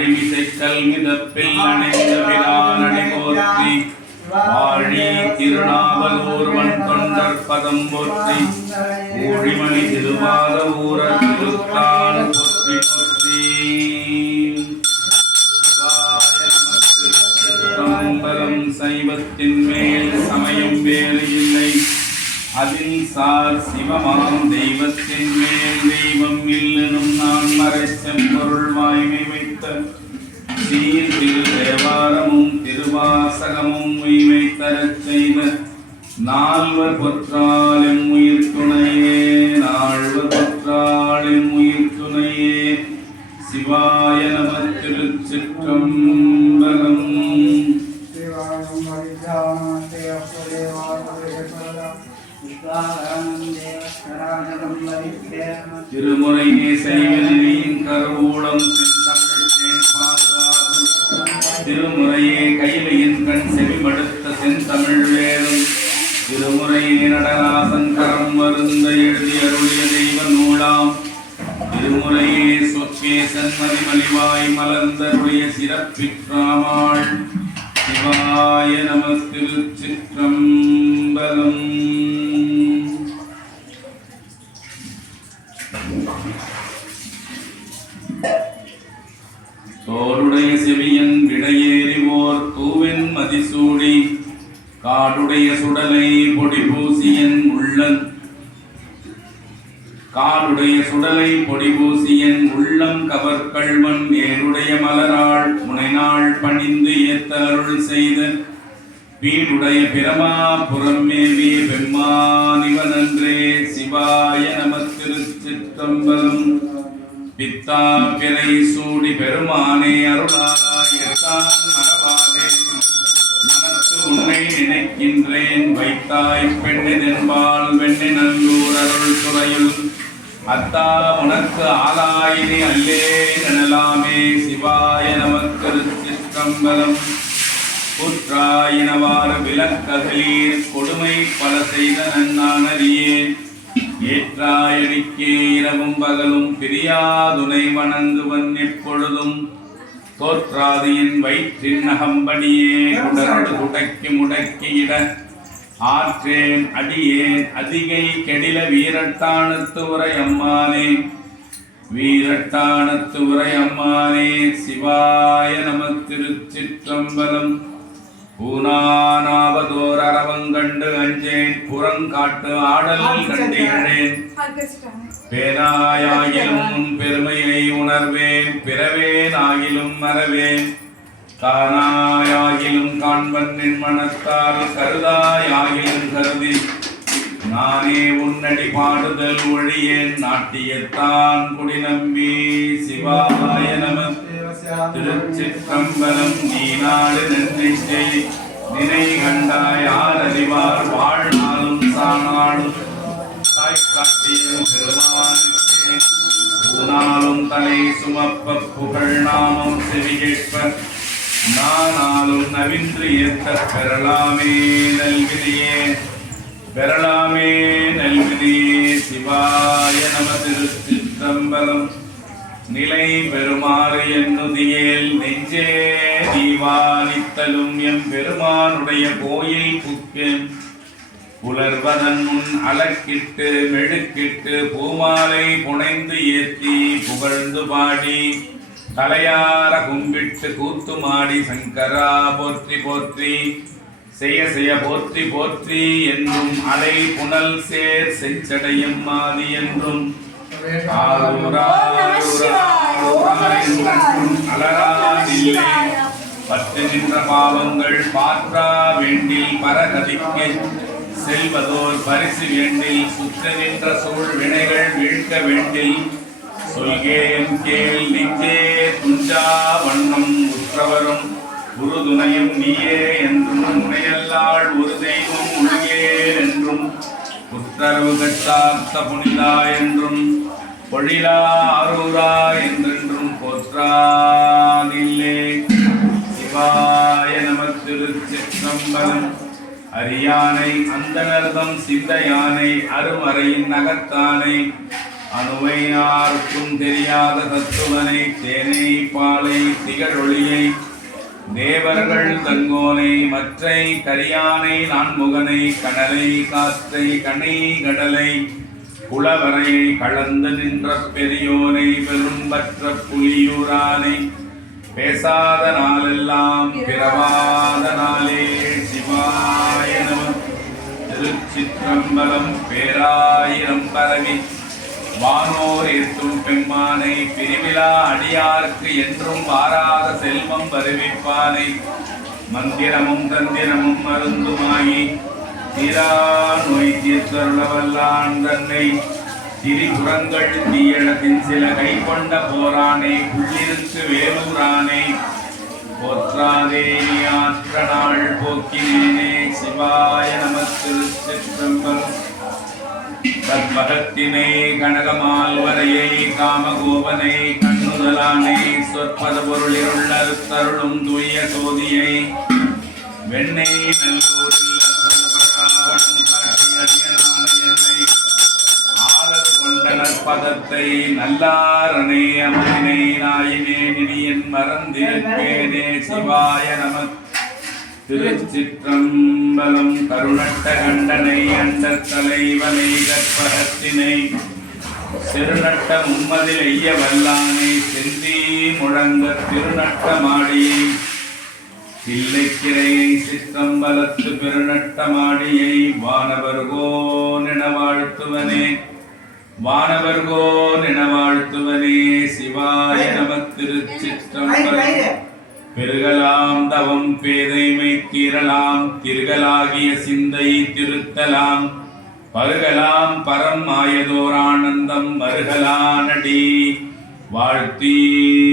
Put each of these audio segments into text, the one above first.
ஆழிமிசை கல்மிதப்பில் அணைந்த பிரானடி போற்றி வாழி திருநாவலூர் வன் தொண்டர் பதம் போற்றி ஊழிமணி திருவாத ஊர திருத்தான் போற்றி போற்றி சிவாயம் சைவத்தின் மேல் சமயம் வேறு இல்லை அதில் சார் சிவமாம் தெய்வத்தின் மேல் தெய்வம் இல்லெனும் நான் மறைச்சம் பொருள் வாய்மை வைத்த சீர் திரு தேவாரமும் திருவாசகமும் உய்மை தரச் செய்த நால்வர் பொற்றாலும் உயிர் துணையே நால்வர் பொற்றாலும் உயிர் துணையே சிவாய நம திருச்சிற்றம்பலம். திருமுறை நேசையின் கருவூலம் திருமுறையே கையிலையின் கண் செவிமடுத்த செந்தமிழ் வேலும் திருமுறையே நடராசன் கரம் மருந்த எழுதி அருளிய தெய்வ நூலாம் திருமுறையே சொற்கேசன் மதிமலிவாய் மலர்ந்தருடைய சிறப்பிற்றாமாள் சிவாய நம திருச்சிற்றம்பலம். தோளுடைய செவியன் விடையேறிவோர் தூவின் மதிசூடி காடுடைய சுடலை பொடி பூசியன் உள்ளன் காடுடைய சுடலை பொடி பூசியன் உள்ளம் கவர்கள்வன் ஏருடைய மலராள் முனைநாள் பணிந்து ஏத்த அருள் செய்த வீடுடைய பிரமா புறமேவிய பெம்மானிவனன்றே சிவாய நம திருச்சிற்றம்பலம். பித்தா பிறை சூடி பெருமானே அருளாதாயத்தான் மறவாதே மனத்து உன்னை நினைக்கின்றேன் வைத்தாய் பெண்ணென்பால் வெண்ணை நல்லூர் அருள் துறையுள் அத்தா உனக்கு ஆலாயினி அல்லே எனலாமே சிவாய நம திருச்சிற்றம்பலம். குற்றாயினவாறு விலக்ககலீர் கொடுமை பல செய்த நன்னானறியேன் ஏற்றாயடிக்கே இரவும் பகலும் பிரியாதுனை வணங்குவன் எப்பொழுதும் தோற்றாது என் வயிற்றின் நகம்படியே உடனடு குடைக்கு முடக்கியிட ஆற்றேன் அடியேன் அதிகை கெடில வீரட்டானத்து உரை அம்மானே வீரட்டானத்து உரை அம்மானே சிவாய நம திருச்சிற்றம்பலம். பூனானாவதோர் அரவங்கண்டு அஞ்சேன் புறங்காட்டு ஆடல் கண்டிழேன் பேனாயாகிலும் உன் பெருமையை உணர்வேன் பிறவேன் ஆகிலும் மறவேன் தானாயாகிலும் காண்பன் என் மனத்தால் கருதாயாகிலும் கருதி நானே உன்னடி பாடுதல் ஒழியேன் நாட்டியத்தான் குடி நம்பி சிவாய நம திருச்சிற்றம்பலம். நீ நாடு நெஞ்சை நினை கண்டாய் யார் அறிவார் வாழ்நாளும் சாநாளும் தாய்க்காட்டியும் பெருமானுக்கே ஊனாலும் தலை சுமப்ப புகழ் நாமம் செவி கேட்ப நானாலும் நவின்று ஏற்க பெறலாமே நல்விதியே பெறலாமே நல்விதியே சிவாய நம திருச்சிற்றம்பலம். நிலை பெருமாறு என்னுதியேல் நெஞ்சே தீவானித்தலும் எம் பெருமானுடைய கோயில் புக்கேன் புலர்வதன் முன் அலக்கிட்டு மெழுக்கிட்டு பூமாலை புனைந்து ஏற்றி புகழ்ந்து பாடி தலையார கும்பிட்டு கூத்துமாடி சங்கரா போற்றி போற்றி செய்ய செய்ய போற்றி போற்றி என்றும் அலை புனல் சேர் செஞ்சடையும் மாதி என்றும் அலராதில்லை பத்து நின்ற பாவங்கள் பாற்றா வேண்டில் பரகதிக்கு செல்வதோர் பரிசு வேண்டில் சுற்ற நின்ற சூழ் வினைகள் வீழ்க்க வேண்டில் சொல்கேன் கேள் நெஞ்சே துஞ்சா வண்ணம் உற்றவரும் குருதுணையும் நீயே என்றும் முனையல்லாள் ஒரு தெய்வம் உலகே என்றும் உத்தரவு கட்டார்த்த புனிதா என்றும் பொழிலா ஆரூரா என்றென்றும் போற்றாதில்லே சிவாய நம திருச்சிற்றம்பலம். அரியானை அந்தனர்தம் சிந்தையானை அருமறையின் நகத்தானை அணுவையார்க்கும் தெரியாத தத்துவனை தேனை பாலை திகழொளியை தேவர்கள் தங்கோனை மற்றை கரியானை நான்முகனை கடலை காற்றை கனை கடலை குளவரையை கலந்து நின்ற பெரியோனை பெரும்பற்ற புலியூரானை பேசாத நாளெல்லாம் பிறவாத நாளே சிவாய நம. திருச்சிற்றம்பலம். பேராயிரம் பரவி வானோர் ஏற்றும் பெம்மானை பிரிவிழா அடியார்க்கு என்றும் வாராத செல்வம் வருவிப்பானை மந்திரமும் தந்திரமும் மருந்துமாயி தீரா நோய் தீர்த்தருளவல்லான் தன்னை திரிபுறங்கள் தீயழத்தின் சில கை கொண்ட போரானே உள்ளிருக்கு வேலூரானே போற்றாதே ஆற்ற நாள் போக்கினேனே சிவாய நம. திருச்சிற்றம்பலம். தற்பகத்தினை கனகமால் வரையை காமகோபனை கண்ணுதலானை சொற்பத பொருளிலுள்ள அருத்தருளும் தூய சோதியை வெண்ணை நல்லூரில் ஆளது கொண்ட நற்பதத்தை நல்லாரனை அமரினை நாயினே நினியன் மறந்திருப்பேனே சிவாய நம. திருச்சிற்றம்பலம். கருணட்ட கண்டனை அண்ட தலைவனை கற்பகத்தினை சிறுநட்ட மும்மதில் எய்ய வல்லானை செந்தி முழங்க திருநட்ட மாடியை தில்லைக்கிரையை சிற்றம்பலத்து பெருநட்ட மாடியை வானவர்கோ நின வாழ்த்துவனே வானவர்கோ நின வாழ்த்துவனே சிவாய நம. திருச்சிற்றம்பலம். பெருகலாம் தவம் பேதைமை தீரலாம் திருகலாகிய சிந்தை திருத்தலாம் பருகலாம் பரம் ஆயதோரானந்தம் மருகலானடி வாழ்த்தி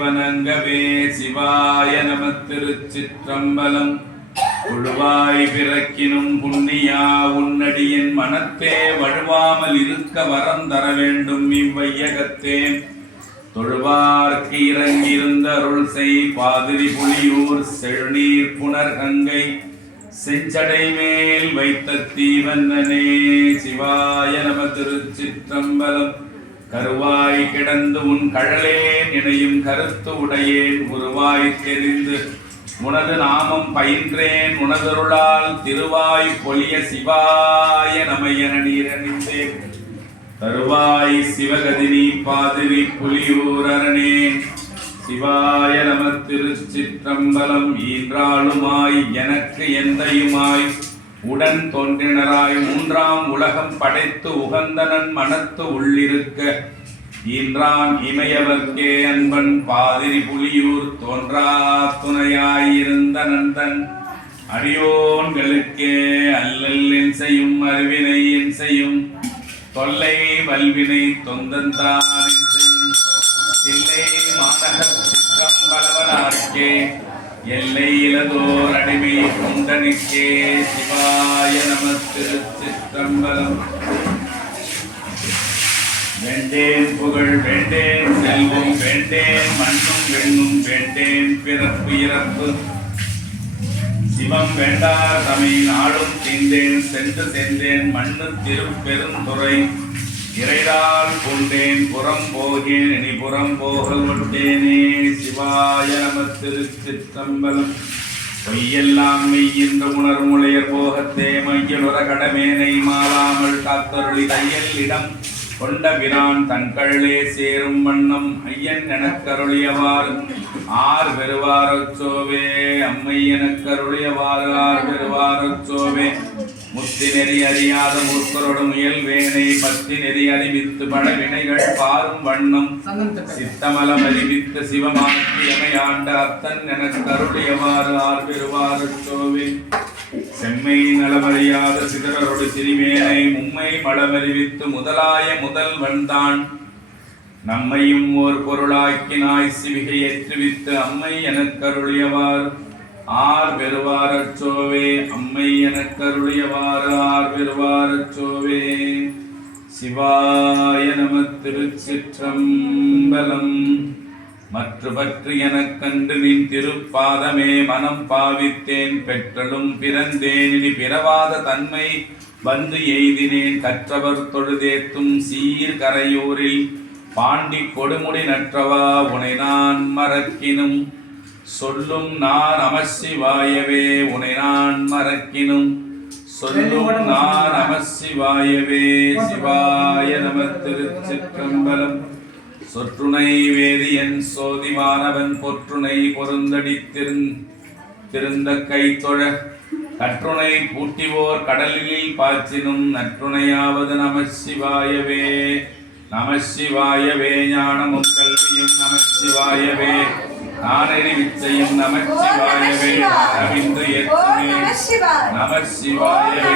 வணங்கவே சிவாய நம. திருச்சிற்றம்பலம். உழுவாய் பிறக்கினும் புண்ணியா உன்னடியின் மனத்தே வழுவாமல் இருக்க வரம் தர வேண்டும் இவ்வையகத்தே தொழுவார்க்கு இறங்கியிருந்த அருள் செய் பாதிரி புலியூர் செழுநீர் புனர் கங்கை செஞ்சடை மேல் வைத்த தீவந்தனே சிவாய நம. திருச்சிற்றம்பலம். கருவாய் கிடந்து உன் கழலே நினையும் கருத்து உடையேன் உருவாய் தெரிந்து உனது நாமம் பயின்றேன் உனதருளால் திருவாய் பொலிய சிவாய நம என நீரணிந்தேன் தருவாய் சிவகதினி பாதிரி புலியூரரணே சிவாய நம. திருச்சிற்றம்பலம். ஈன்றாளுமாய் எனக்கு எந்தையுமாய் உடன் தோன்றினராய் மூன்றாம் உலகம் படைத்து உகந்தனன் மனத்து உள்ளிருக்க ஈன்றான் இமையவர்க்கே அன்பன் பாதிரி புலியூர் தோன்றா துணையாயிருந்த நந்தன் அடியோன்களுக்கே அல்லல் என் செய்யும் அறிவினை என் செய்யும் தொல்லை வல்வினை தொந்தந்தான் செய்யும் தில்லை மாநகர் சிற்றம்பலவனார்க்கே எல்லை இலதோர் அடிமை குண்டனுக்கே சிவாய நம. திருச்சிற்றம்பலம். வேண்டேன் புகழ் வேண்டேன் செல்வம் வேண்டேன் மண்ணும் வெண்ணும் வேண்டேன் பிறப்பு இறப்பு சிவம் வேண்டா தமை நாடும் தீந்தேன் சென்று சென்றேன் மண்ணு திருப்பெருந்துறை இறைதால் கொண்டேன் புறம் போகேன் இனி புறம் போக விட்டேனே சிவாய நம. திருச்சிற்றம்பலம். பொய்யெல்லாம் மெய்யின்ற உணர்முளையர் போகத்தே மையலுற கடமேனை மாலாமல் காத்தருளி தையல் இடம் கொண்ட பிரான் தன்கள்ளே சேரும் வண்ணம் ஐயன் எனக்கருளியவாறு ஆர் பெறுவாரச்சோவே அம்மை எனக்கருளியவாறு ஆர் பெறுவாரச்சோவே முத்தி நெறி அறியாத மூர்க்கரோடு முயல்வேனை பத்தி நெறி அறிவித்து பட வினைகள் பாரும் வண்ணம் சித்தமலம் அறிவித்து சிவமாக்கி எமையாண்ட அத்தன் எனக்கருளியவாறு ஆர் பெறுவாரச்சோவே செம்மை நலமறியாத சிதறரோடு சிறிமேனை மும்மை மலமறிவித்து முதலாய முதல் வந்தான் நம்மையும் ஓர் பொருளாக்கினாய் சிவிகை ஏற்றுவித்து அம்மை எனக்கருளியவாறு ஆர் பெறுவாரச்சோவே அம்மை எனக்கருளியவாறு ஆர் பெறுவாரச்சோவே சிவாய நம. திருச்சிற்றம்பலம். மற்று பற்று எனக் கண்டு நின் திருப்பாதமே மனம் பாவித்தேன் பெற்றலும் பிறந்தேன் இனி பிறவாத தன்மை வந்து எய்தினேன் கற்றவர் தொழுதேத்தும் சீர்கரையூரில் பாண்டி கொடுமுடி நற்றவா உனை நான் மறக்கினும் சொல்லும் நான் நமசிவாயவே உனை நான் மறக்கினும் சொல்லும் நான் நமசிவாயவே சிவாய நம திருச்சிற்றம்பலம் சொற்றுணை வேதியன் சோதிவானவன் பொற்றுணை பொருந்தடித்திருந்த கைத்தொழ கற்றுணை பூட்டிவோர் கடலில் பாய்ச்சினும் நற்றுணையாவது நமசிவாயவே நமசிவாயவே ஞானமும் கல்வியும் நமசிவாயவே நானறி விச்சையும் நமசிவாயவே ரவிந்து ஏற்றுமே நமசிவாயவே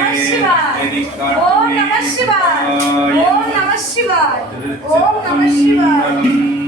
ஓம் நம சிவாய. ஓம் நம சிவாய. ஓம் நம சிவாய.